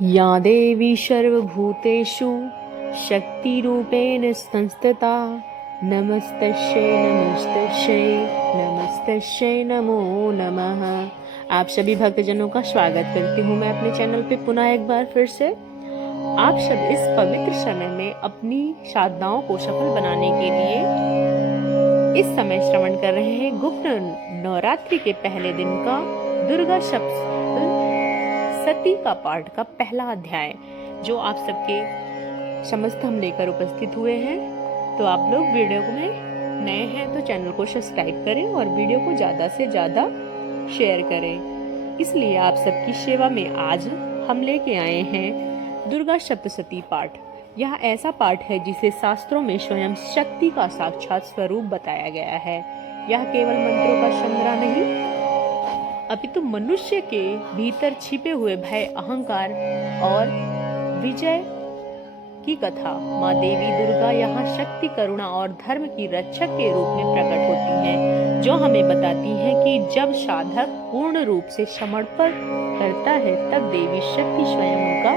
या देवी सर्वभूतेषु शक्तिरूपेण संस्थिता नमस्तस्यै नमस्तस्यै नमस्तस्यै नमो नमः। आप सभी भक्तजनों का स्वागत करती हूँ मैं अपने चैनल पे पुनः एक बार फिर से। आप सब इस पवित्र समय में अपनी साधनाओं को सफल बनाने के लिए इस समय श्रवण कर रहे हैं गुप्त नवरात्रि के पहले दिन का दुर्गा सप्तशती का पाठ का पहला अध्याय, जो आप सबके समस्त हम लेकर उपस्थित हुए हैं। तो आप लोग वीडियो में नए हैं तो चैनल को सब्सक्राइब करें और वीडियो को ज़्यादा से ज़्यादा शेयर करें। इसलिए आप सबकी सेवा में आज हम लेके आए हैं दुर्गा सप्तशती पाठ। यह ऐसा पाठ है जिसे शास्त्रों में स्वयं शक्ति का साक्षात स्वरूप बताया गया है। यह केवल मंत्रों का संग्रह नहीं, अपितु मनुष्य के भीतर छिपे हुए भय, अहंकार और विजय की कथा। माँ देवी दुर्गा यहाँ शक्ति, करुणा और धर्म की रक्षक के रूप में प्रकट होती हैं, जो हमें बताती हैं कि जब साधक पूर्ण रूप से समर्पण करता है तब देवी शक्ति स्वयं उनका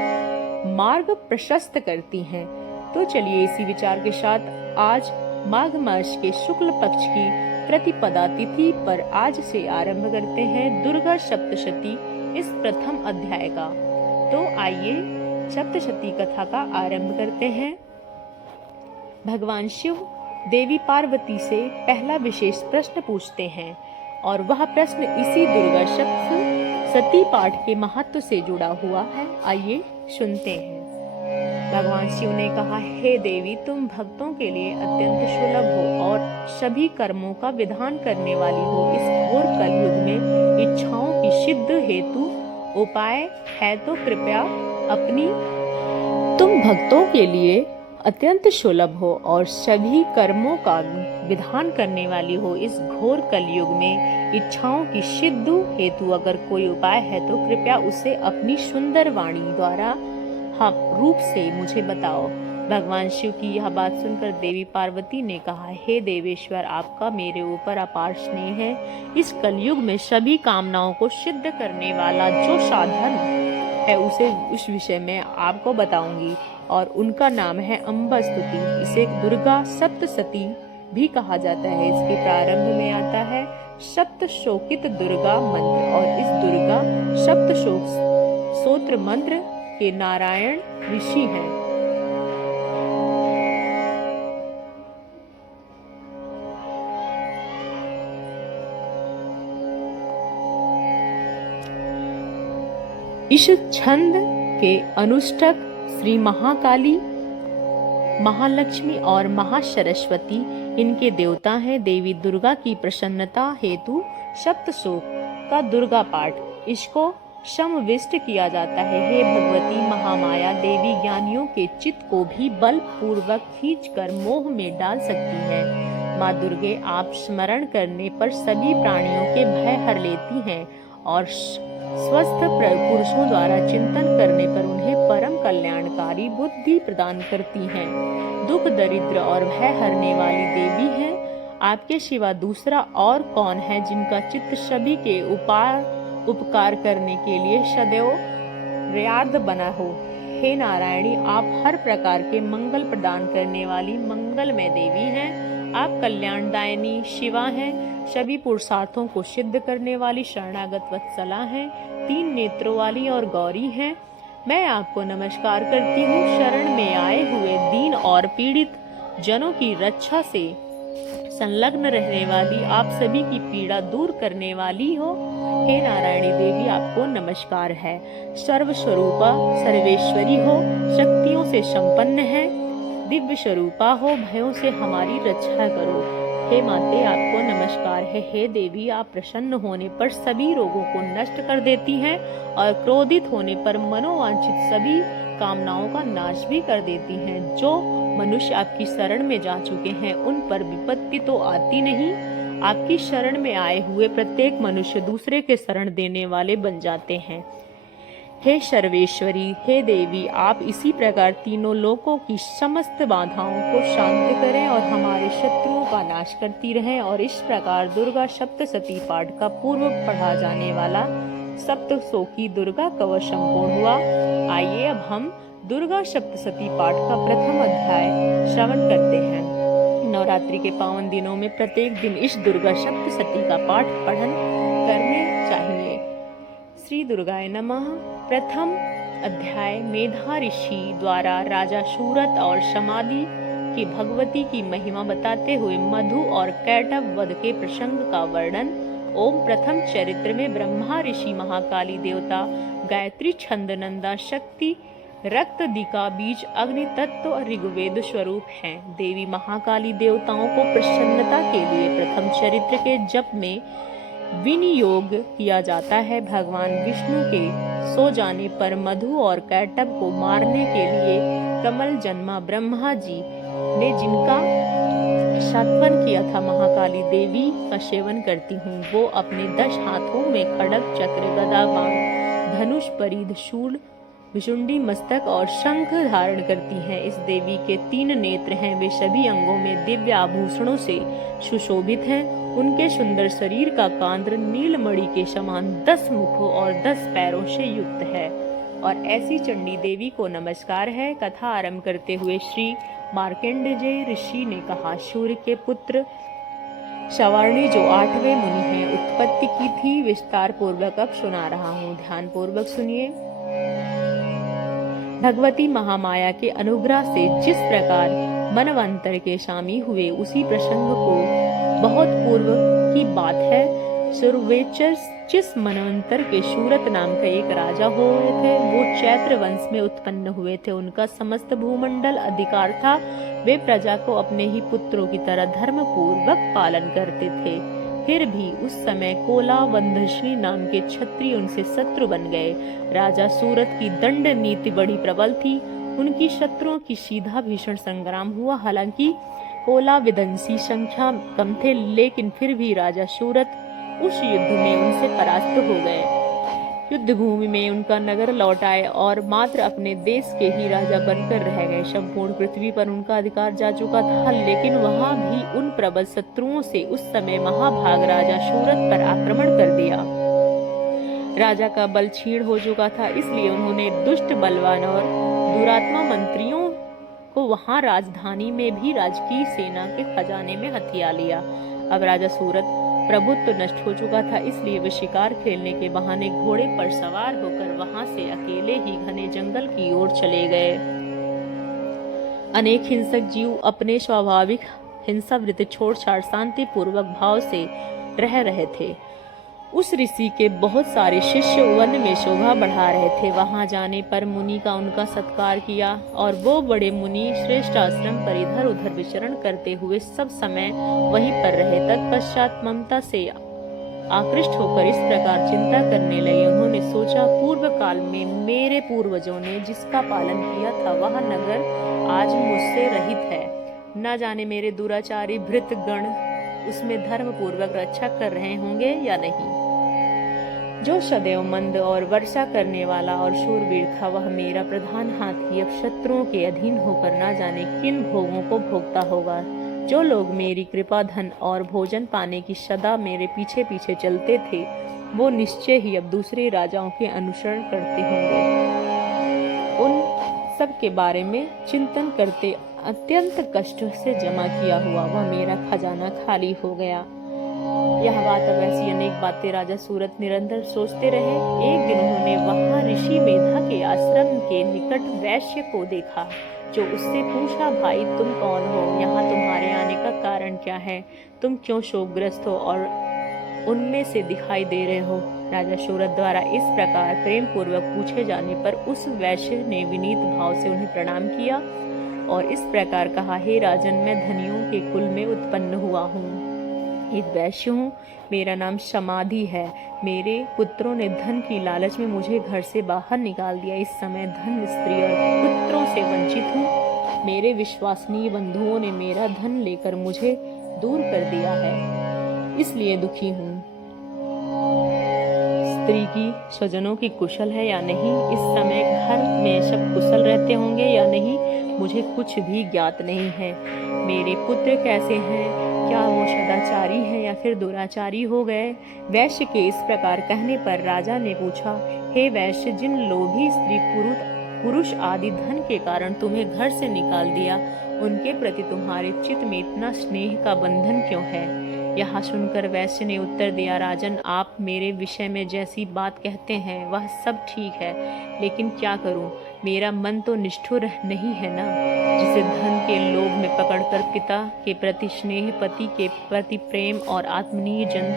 मार्ग प्रशस्त करती हैं। तो चलिए इसी विचार के साथ आज माघ मास के शुक्ल पक्ष की प्रतिपदा तिथि पर आज से आरंभ करते हैं दुर्गा सप्तशती इस प्रथम अध्याय का। तो आइए सप्तशती कथा का आरंभ करते हैं। भगवान शिव देवी पार्वती से पहला विशेष प्रश्न पूछते हैं और वह प्रश्न इसी दुर्गा सप्तशती पाठ के महत्व से जुड़ा हुआ है। आइए सुनते हैं। भगवान शिव ने कहा, हे देवी, तुम भक्तों के लिए अत्यंत सुलभ हो और सभी कर्मों का विधान करने वाली हो। इस घोर कलयुग में इच्छाओं की सिद्ध हेतु उपाय है तो कृपया अपनी तुम भक्तों के लिए अत्यंत सुलभ हो और सभी कर्मों का विधान करने वाली हो। इस घोर कलयुग में इच्छाओं की सिद्ध हेतु अगर कोई उपाय है तो कृपया उसे अपनी सुंदर वाणी द्वारा रूप से मुझे बताओ। भगवान शिव की यह बात सुनकर देवी पार्वती ने कहा, हे देवेश्वर, आपका मेरे ऊपर अपार स्नेह है। इस कलयुग में सभी कामनाओं को सिद्ध करने वाला जो साधन है उसे उस विषय में आपको बताऊंगी और उनका नाम है अम्बस्तुति। इसे दुर्गा सप्तशती भी कहा जाता है। इसके प्रारंभ में आता है सप्तशोकित दुर्गा मंत्र और इस दुर्गा सप्तशोक स्तोत्र मंत्र के नारायण ऋषि हैं। इस छंद के अनुष्ठक श्री महाकाली, महालक्ष्मी और महासरस्वती इनके देवता हैं। देवी दुर्गा की प्रसन्नता हेतु सप्तशोक का दुर्गा पाठ इसको समविष्ट किया जाता है। हे भगवती महामाया देवी, ज्ञानियों के चित्त को भी बलपूर्वक खींचकर मोह में डाल सकती है। माँ दुर्गे, आप स्मरण करने पर सभी प्राणियों के भय हर लेती हैं और स्वस्थ पुरुषों द्वारा चिंतन करने पर उन्हें परम कल्याणकारी बुद्धि प्रदान करती हैं। दुख, दरिद्र और भय हरने वाली देवी हैं। आपके सिवा दूसरा और कौन है जिनका चित्त सभी के उपकार करने के लिए सदैव प्रयार्थ बना हो। हे नारायणी, आप हर प्रकार के मंगल प्रदान करने वाली मंगलमय देवी हैं। आप कल्याणदायिनी शिवा हैं। सभी पुरुषार्थों को सिद्ध करने वाली शरणागत वत्सला हैं। 3 नेत्रों वाली और गौरी हैं। मैं आपको नमस्कार करती हूँ। शरण में आए हुए दीन और पीड़ित जनों की रक्षा से संलग्न रहने वाली, आप सभी की पीड़ा दूर करने वाली हो। हे नारायणी देवी, आपको नमस्कार है। सर्वस्वरूपा सर्वेश्वरी हो, शक्तियों से संपन्न है, दिव्य स्वरूपा हो, भयों से हमारी रक्षा करो। हे माते, आपको नमस्कार है। हे देवी, आप प्रसन्न होने पर सभी रोगों को नष्ट कर देती हैं और क्रोधित होने पर मनोवांछित सभी कामनाओं का नाश भी कर देती हैं। जो मनुष्य आपकी शरण में जा चुके हैं उन पर विपत्ति तो आती नहीं। आपकी शरण में आए हुए प्रत्येक मनुष्य दूसरे के शरण देने वाले बन जाते हैं। हे सर्वेश्वरी, हे देवी, आप इसी प्रकार तीनों लोकों की समस्त बाधाओं को शांत करें और हमारे शत्रुओं का नाश करती रहें। और इस प्रकार दुर्गा सप्तशती पाठ का पूर्व पढ़ा जाने वाला सप्तशोकी दुर्गा कवच संपूर्ण हुआ। आइए अब हम दुर्गा सप्तशती पाठ का प्रथम अध्याय श्रवण करते हैं। नवरात्रि के पावन दिनों में प्रत्येक दिन इस दुर्गा सप्तशती का पाठ पठन करने चाहिए। श्री दुर्गाय नमः। प्रथम अध्याय मेधा ऋषि द्वारा राजा सूरत और समाधि की भगवती की महिमा बताते हुए मधु और कैटभ वध के प्रसंग का वर्णन। ओम प्रथम चरित्र में ब्रह्मा ऋषि महाकाली देवता गायत्री छंद नंदा शक्ति रक्तदिका बीज अग्नि तत्व और ऋग्वेद स्वरूप हैं। देवी महाकाली देवताओं को प्रसन्नता के लिए प्रथम चरित्र के जप में विनियोग किया जाता है। भगवान विष्णु के सो जाने पर मधु और कैटभ को मारने के लिए कमल जन्मा ब्रह्मा जी ने जिनका शातवन किया था, महाकाली देवी का सेवन करती हूँ। वो अपने 10 हाथों में खड्ग चक्र गदा बाण धनुष परिध शूल विशुंडी मस्तक और शंख धारण करती हैं। इस देवी के 3 नेत्र हैं। वे सभी अंगों में दिव्य आभूषणों से सुशोभित हैं। उनके सुंदर शरीर का कांद्र नीलमणि के समान 10 मुखों और 10 पैरों से युक्त है। और ऐसी चंडी देवी को नमस्कार है। कथा आरंभ करते हुए श्री मार्कंडेय ऋषि ने कहा, सूर्य के पुत्र सवार्णी जो 8वें मुनि हैं, उत्पत्ति की थी, विस्तार पूर्वक अब सुना रहा हूँ, ध्यान पूर्वक सुनिए। भगवती महामाया के अनुग्रह से जिस प्रकार मनवंतर के स्वामी हुए, उसी प्रसंग को बहुत पूर्व की बात है। सुरवेचर जिस मनवंतर के सूरत नाम का एक राजा हुए थे, वो चैत्र वंश में उत्पन्न हुए थे। उनका समस्त भूमंडल अधिकार था। वे प्रजा को अपने ही पुत्रों की तरह धर्म पूर्वक पालन करते थे। फिर भी उस समय कोलावंधश्री नाम के क्षत्रिय उनसे शत्रु बन गए। राजा सूरत की दंड नीति बड़ी प्रबल थी। उनकी शत्रुओं की सीधा भीषण संग्राम हुआ। हालांकि कोलाविदंसी संख्या कम थे, लेकिन फिर भी राजा सूरत उस युद्ध में उनसे परास्त हो गए। युद्ध भूमि में उनका नगर लौट आए और मात्र अपने देश के ही राजा बनकर रह गए। संपूर्ण पृथ्वी पर उनका अधिकार जा चुका था, लेकिन वहां भी उन प्रबल शत्रुओं से उस समय महाभाग राजा सूरत पर आक्रमण कर दिया। राजा का बल क्षीण हो चुका था, इसलिए उन्होंने दुष्ट बलवान और दुरात्मा मंत्रियों को वहां राजधानी में भी राजकीय सेना के खजाने में हथिया लिया। अब राजा सूरत प्रभुत्व नष्ट हो चुका था, इसलिए वे शिकार खेलने के बहाने घोड़े पर सवार होकर वहां से अकेले ही घने जंगल की ओर चले गए। अनेक हिंसक जीव अपने स्वाभाविक हिंसावृत्ति छोड़-छाड़ शांति पूर्वक भाव से रह रहे थे। उस ऋषि के बहुत सारे शिष्य वन में शोभा बढ़ा रहे थे। वहां जाने पर मुनि का उनका सत्कार किया और वो बड़े मुनि श्रेष्ठ आश्रम पर इधर उधर विचरण करते हुए सब समय वहीं पर रहे। तत्पश्चात ममता से आकृष्ट होकर इस प्रकार चिंता करने लगे। उन्होंने सोचा, पूर्व काल में मेरे पूर्वजों ने जिसका पालन किया था, वह नगर आज मुझसे रहित है। न जाने मेरे दुराचारी भृत गण उसमें धर्म पूर्वक रक्षा कर रहे होंगे या नहीं। जो सदैव मंद और वर्षा करने वाला और शूरवीर था, वह मेरा प्रधान हाथी अब शत्रुओं के अधीन होकर न जाने किन भोगों को भोगता होगा। जो लोग मेरी कृपा, धन और भोजन पाने की सदा मेरे पीछे पीछे चलते थे, वो निश्चय ही अब दूसरे राजाओं के अनुसरण करते होंगे। उन सब के बारे में चिंतन करते अत्यंत कष्ट से जमा किया हुआ वह मेरा खजाना खाली हो गया। यह बात अब ऐसी अनेक बातें राजा सूरत निरंतर सोचते रहे। एक दिन उन्होंने वहां ऋषि मेधा के आश्रम के निकट वैश्य को देखा, जो उससे पूछा, भाई तुम कौन हो? यहाँ तुम्हारे आने का कारण क्या है? तुम क्यों शोकग्रस्त हो और उनमें से दिखाई दे रहे हो? राजा सूरत द्वारा इस प्रकार प्रेम पूर्वक पूछे जाने पर उस वैश्य ने विनीत भाव से उन्हें प्रणाम किया और इस प्रकार कहा, हे राजन, मैं धनियों के कुल में उत्पन्न हुआ हूँ, एक वैश्य हूँ। मेरा नाम समाधि है। मेरे पुत्रों ने धन की लालच में मुझे घर से बाहर निकाल दिया। इस समय धन, स्त्री और पुत्रों से वंचित हूँ। मेरे विश्वसनीय बंधुओं ने मेरा धन लेकर मुझे दूर कर दिया है, इसलिए दुखी हूँ। स्त्री की स्वजनों की कुशल है या नहीं? इस समय घर में सब कुशल रहते होंगे या नहीं? मुझे कुछ भी ज्ञात नहीं है। मेरे पुत्र कैसे हैं? क्या वो सदाचारी हैं या फिर दुराचारी हो गए? वैश्य के इस प्रकार कहने पर राजा ने पूछा, हे वैश्य, जिन लोभी स्त्री पुरुष आदि धन के कारण तुम्हें घर से निकाल दिया, उनके प्रति तुम्हारे चित्त में इतना स्नेह का बंधन क्यों है? यह सुनकर वैश्य ने उत्तर दिया, राजन, आप मेरे विषय में जैसी बात कहते हैं वह सब ठीक है, लेकिन क्या करूं, मेरा मन तो निष्ठुर नहीं है ना, जिसे धन के लोभ में पकड़कर पिता के प्रति स्नेह, पति के प्रति प्रेम और आत्मीय जन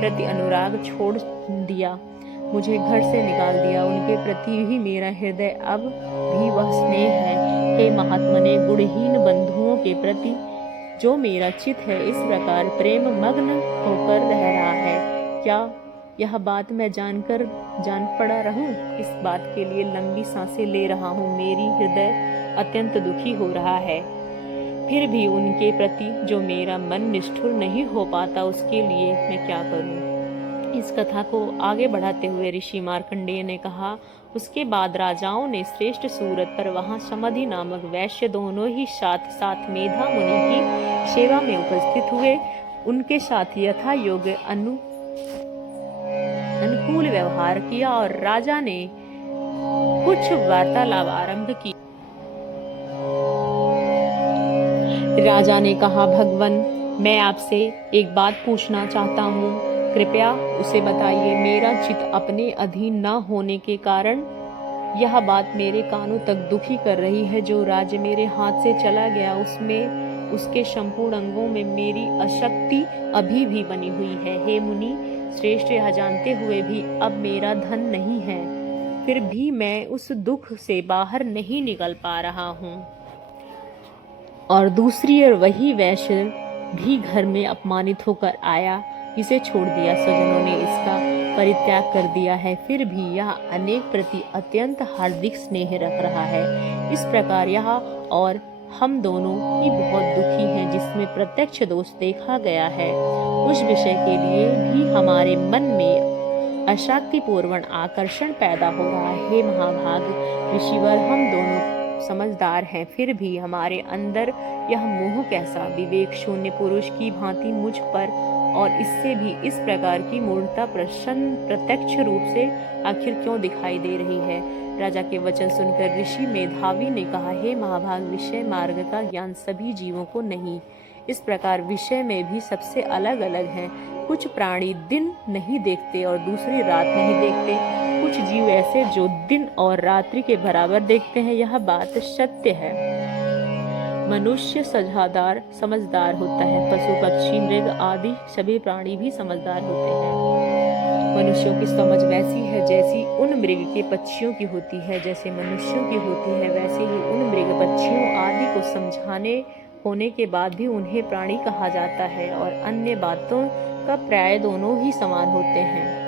प्रति अनुराग छोड़ दिया, मुझे घर से निकाल दिया। उनके प्रति ही मेरा हृदय अब भी वह स्नेह है। हे महात्मने, गुणहीन बंधुओं के प्रति जो मेरा चित्त है इस प्रकार प्रेम मग्न होकर रह रहा है, क्या यह बात मैं जान पड़ा रहूं? इस बात के लिए लंबी सांसें ले रहा हूँ, मेरी हृदय अत्यंत दुखी हो रहा है। फिर भी उनके प्रति जो मेरा मन निष्ठुर नहीं हो पाता, उसके लिए मैं क्या करूं? इस कथा को आगे बढ़ाते हुए ऋषि मार्कंडेय ने कहा, उसके बाद राजाओं ने श्रेष्ठ सूरत पर वहां समधि नामक वैश्य दोनों ही साथ साथ मेधा मुनि की सेवा में उपस्थित हुए। उनके साथ यथा योग्य अनुकूल व्यवहार किया और राजा ने कुछ वार्तालाप आरंभ की। राजा ने कहा, भगवान, मैं आपसे एक बात पूछना चाहता हूँ, कृपया उसे बताइए। मेरा चित्त अपने अधीन न होने के कारण यह बात मेरे कानों तक दुखी कर रही है। जो राज्य मेरे हाथ से चला गया उसमें उसके संपूर्ण अंगों में मेरी अशक्ति अभी भी बनी हुई है। हे मुनि श्रेष्ठ, यह जानते हुए भी अब मेरा धन नहीं है, फिर भी मैं उस दुख से बाहर नहीं निकल पा रहा हूँ। और दूसरी ओर वही वैश्य भी घर में अपमानित होकर आया, इसे छोड़ दिया, स्वजनों ने इसका परित्याग कर दिया है, फिर भी यह अनेक प्रति अत्यंत हार्दिक स्नेह रख रहा है। इस प्रकार यह और हम दोनों ही बहुत दुखी हैं, जिसमें प्रत्यक्ष दोष देखा गया है। उस विषय के लिए भी हमारे मन में अशाक्तिपूर्ण आकर्षण पैदा हो रहा है। हे महाभाग ऋषिवर, हम दोनों समझदार हैं, फिर भी हमारे अंदर यह मोह कैसा विवेक शून्य पुरुष की भांति मुझ पर और इससे भी इस प्रकार की मूर्खता प्रत्यक्ष रूप से आखिर क्यों दिखाई दे रही है? राजा के वचन सुनकर ऋषि मेधावी ने कहा, हे महाभाग, विषय मार्ग का ज्ञान सभी जीवों को नहीं। इस प्रकार विषय में भी सबसे अलग अलग हैं। कुछ प्राणी दिन नहीं देखते और दूसरी रात नहीं देखते, कुछ जीव ऐसे जो दिन और रात्रि के बराबर देखते हैं। यह बात सत्य है। मनुष्य समझदार होता है, पशु पक्षी मृग आदि सभी प्राणी भी समझदार होते हैं। मनुष्यों की समझ वैसी है जैसी उन मृग के पक्षियों की होती है, जैसे मनुष्यों की होती है वैसे ही उन मृग पक्षियों आदि को समझाने होने के बाद भी उन्हें प्राणी कहा जाता है, और अन्य बातों का प्राय दोनों ही समान होते हैं।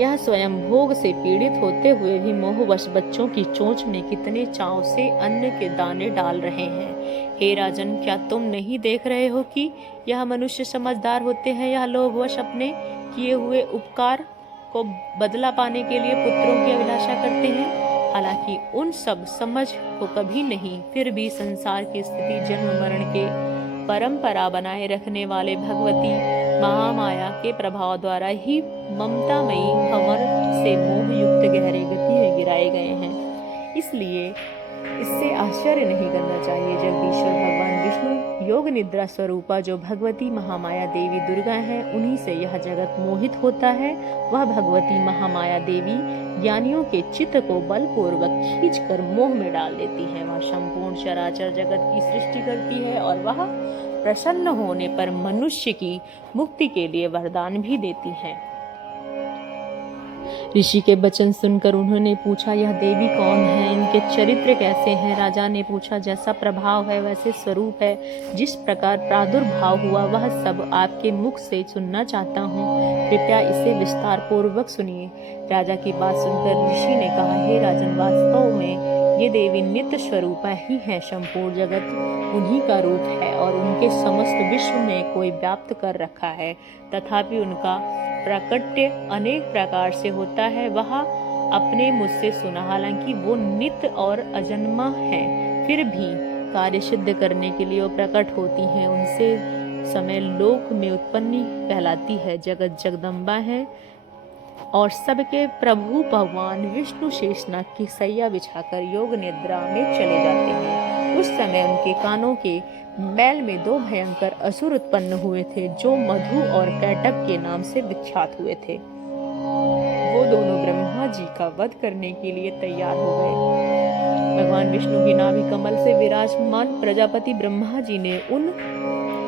यह स्वयं भोग से पीड़ित होते हुए भी मोहवश बच्चों की चोंच में कितने चाव से अन्न के दाने डाल रहे हैं। हे राजन, क्या तुम नहीं देख रहे हो कि यह मनुष्य समझदार होते हैं? यह लोभवश अपने किए हुए उपकार को बदला पाने के लिए पुत्रों की अभिलाषा करते हैं, हालांकि उन सब समझ को कभी नहीं, फिर भी संसार की स्थिति जन्म मरण के परंपरा बनाए रखने वाले भगवती महामाया के प्रभाव द्वारा ही ममतामयी भंवर से मोहयुक्त गहरे गति में गिराए गए हैं। इसलिए इससे आश्चर्य नहीं करना चाहिए। जगदीश्वर भगवान विष्णु योग निद्रा स्वरूपा जो भगवती महामाया देवी दुर्गा है, उन्हीं से यह जगत मोहित होता है। वह भगवती महामाया देवी ज्ञानियों के चित्त को बलपूर्वक खींचकर मोह में डाल देती है। वह संपूर्ण चराचर जगत की सृष्टि करती है और वह प्रसन्न होने पर मनुष्य की मुक्ति के लिए वरदान भी देती है। ऋषि के वचन सुनकर उन्होंने पूछा, यह देवी कौन है? इनके चरित्र कैसे हैं? राजा ने पूछा, जैसा प्रभाव है वैसे स्वरूप है। जिस प्रकार प्रादुर्भाव हुआ वह सब आपके मुख से सुनना चाहता हूँ, कृपया इसे विस्तार पूर्वक सुनिए। राजा की बात सुनकर ऋषि ने कहा, हे राजन, वास्तव में ये देवी नित्य स्वरूपा ही है। संपूर्ण जगत उन्हीं का रूप है और उनके समस्त विश्व में कोई व्याप्त कर रखा है, तथापि उनका प्राकट्य अनेक प्रकार से होता है। वह अपने मुझसे सुना, हालांकि वो नित्य और अजन्मा है। फिर भी कार्य सिद्ध करने के लिए वो प्रकट होती हैं। उनसे समय लोक में उत्पन्न कहलाती है। जगत जगदम्बा है और सबके प्रभु भगवान विष्णु शेषनाग की सैया बिछाकर योग निद्रा में चले जाते हैं। उस समय उनके कानों के मैल में दो भयंकर असुर उत्पन्न हुए थे, जो मधु और कैटभ के नाम से विख्यात हुए थे। वो दोनों ब्रह्मा जी का वध करने के लिए तैयार हो गए। भगवान विष्णु की नाभि कमल से विराजमान प्रजापति ब्रह्मा जी ने उन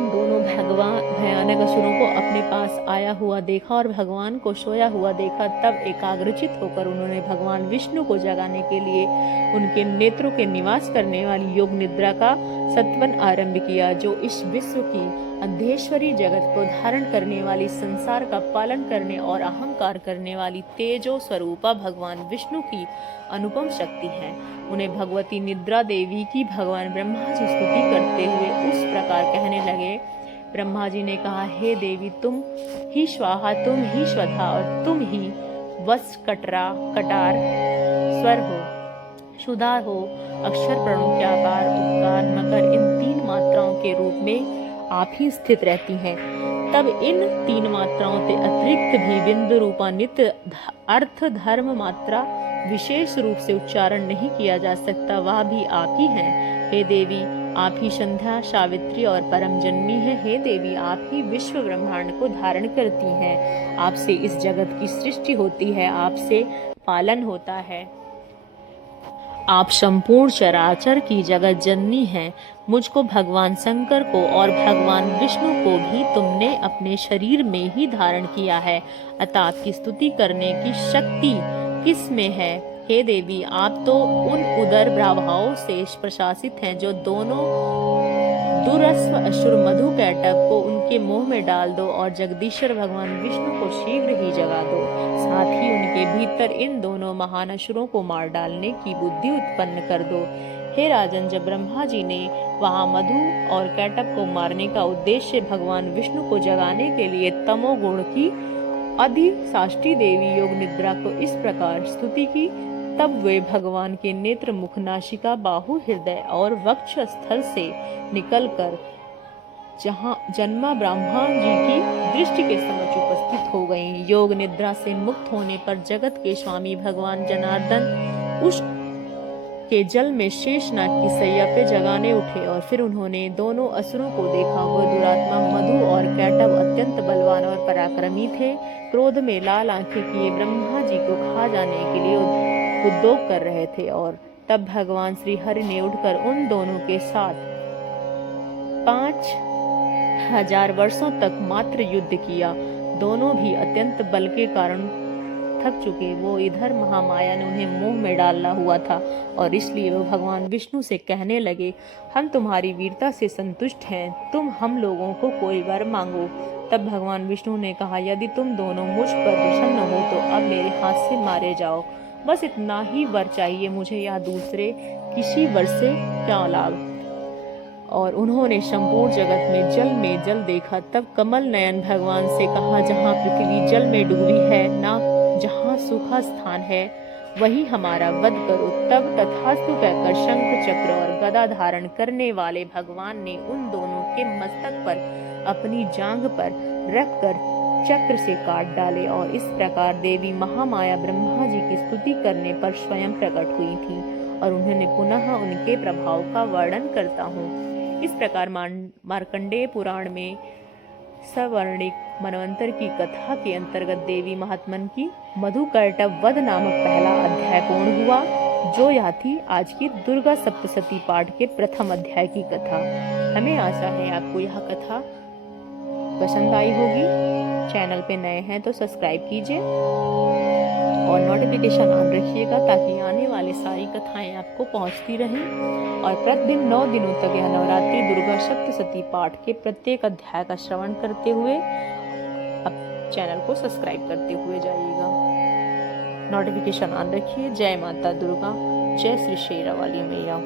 दोनों भयानक असुरों को अपने पास आया हुआ देखा और भगवान को सोया हुआ देखा। तब एकाग्रचित होकर उन्होंने भगवान विष्णु को जगाने के लिए उनके नेत्रों के निवास करने वाली योग निद्रा का सत्वन आरंभ किया, जो इस विश्व की अंधेश्वरी जगत को धारण करने वाली, संसार का पालन करने और अहंकार करने वाली तेजो स्वरूपा भगवान विष्णु की अनुपम शक्ति है। उन्हें भगवती निद्रा देवी की भगवान ब्रह्मा जी स्तुति करते हुए उस प्रकार कहने लगे। ब्रह्मा जी ने कहा, हे देवी, तुम ही स्वाहा, तुम ही स्वधा और तुम ही वस कटार स्वर हो, सुधा हो, अक्षर प्रणव के आकार, उपकार, मकर, इन तीन मात्राओं के रूप में आप ही स्थित रहती हैं। तब इन तीन मात्राओं से अतिरिक्त भी बिंदु रूपा नित्य अर्थ धर्म मात्रा विशेष रूप से उच्चारण नहीं किया जा सकता, वह भी आप ही हैं। हे देवी, आप ही संध्या, सावित्री और परम जन्मी है। हे देवी, आप ही विश्व ब्रह्मांड को धारण करती हैं। आपसे इस जगत की सृष्टि होती है, आपसे पालन होता है। आप संपूर्ण चराचर की जगत जननी हैं। मुझको, भगवान शंकर को और भगवान विष्णु को भी तुमने अपने शरीर में ही धारण किया है, अतः आपकी स्तुति करने की शक्ति किस में है? हे देवी, आप तो उन उदर प्रभावों से प्रशासित हैं, जो दोनों दुरस्व असुर मधु कैटभ को उनके मुंह में डाल दो और जगदीश्वर भगवान विष्णु को शीघ्र ही जगा दो। साथ ही उनके भीतर इन दोनों महान असुरों को मार डालने की बुद्धि उत्पन्न कर दो। हे राजन, जब ब्रह्मा जी ने वहां मधु और कैटभ को मारने का उद्देश्य भगवान विष्णु को जगाने के लिए तमोगुण की अधिष्ठात्री देवी योग निद्रा को इस प्रकार स्तुति की, तब वे भगवान के नेत्र, मुख, नासिका, बाहु, हृदय और वक्ष स्थल से निकलकर जहां जन्मा ब्रह्मा जी की दृष्टि के समक्ष उपस्थित हो गईं। योग निद्रा से मुक्त होने पर जगत के स्वामी भगवान जनार्दन उस के जल में शेषनाग की सैया पे जगाने उठे और फिर उन्होंने दोनों असुरों को देखा। वह दुरात्मा मधु और कैटभ अत्यंत बलवान और पराक्रमी थे। क्रोध में लाल आंखें किए ब्रह्मा जी को खा जाने के लिए उद्योग कर रहे थे और तब भगवान श्री हरि ने उठकर उन दोनों के साथ 5000 वर्षों तक मात्र युद्ध किया। दोनों भी अत्यंत बल के कारण थक चुके। वो इधर महामाया ने उन्हें मुंह में डाला हुआ था और इसलिए वो भगवान विष्णु से कहने लगे, हम तुम्हारी वीरता से संतुष्ट हैं, तुम हम लोगों को कोई वर मांगो। तब भगवान विष्णु ने कहा, यदि तुम दोनों मुझ पर प्रसन्न हो तो अब मेरे हाथ से मारे जाओ। बस इतना ही वर चाहिए मुझे, या दूसरे किसी वर से क्या लाभ। और उन्होंने संपूर्ण जगत में जल देखा। तब कमल नयन भगवान से कहा, जहाँ पृथ्वी जल में डूबी है, ना जहाँ सूखा स्थान है, वही हमारा वध करो। तब तथास्तु कहकर शंख, चक्र और गदा धारण करने वाले भगवान ने उन दोनों के मस्तक पर अपनी जांघ पर रखकर चक्र से काट डाले और इस प्रकार देवी महामाया ब्रह्मा जी की स्तुति करने पर स्वयं प्रकट हुई थी। और उन्होंने पुनः उनके प्रभाव का वर्णन करता हूँ। इस प्रकार मार्कंडेय पुराण में सवर्णिक मनवंतर की कथा के अंतर्गत देवी महात्मन की मधु कैटभ वध नामक पहला अध्याय पूर्ण हुआ, जो यह थी आज की दुर्गा सप्तशती पाठ के प्रथम अध्याय की कथा। हमें आशा है आपको यह कथा पसंद आई होगी। चैनल पे नए हैं तो सब्सक्राइब कीजिए और नोटिफिकेशन ऑन रखिएगा, ताकि आने वाली सारी कथाएं आपको पहुंचती रहें। और प्रतिदिन 9 दिनों तक यह नवरात्रि दुर्गा सप्तशती पाठ के प्रत्येक अध्याय का श्रवण करते हुए अब चैनल को सब्सक्राइब करते हुए जाइएगा। नोटिफिकेशन ऑन रखिए। जय माता दुर्गा, जय श्री शेरावाली मैया।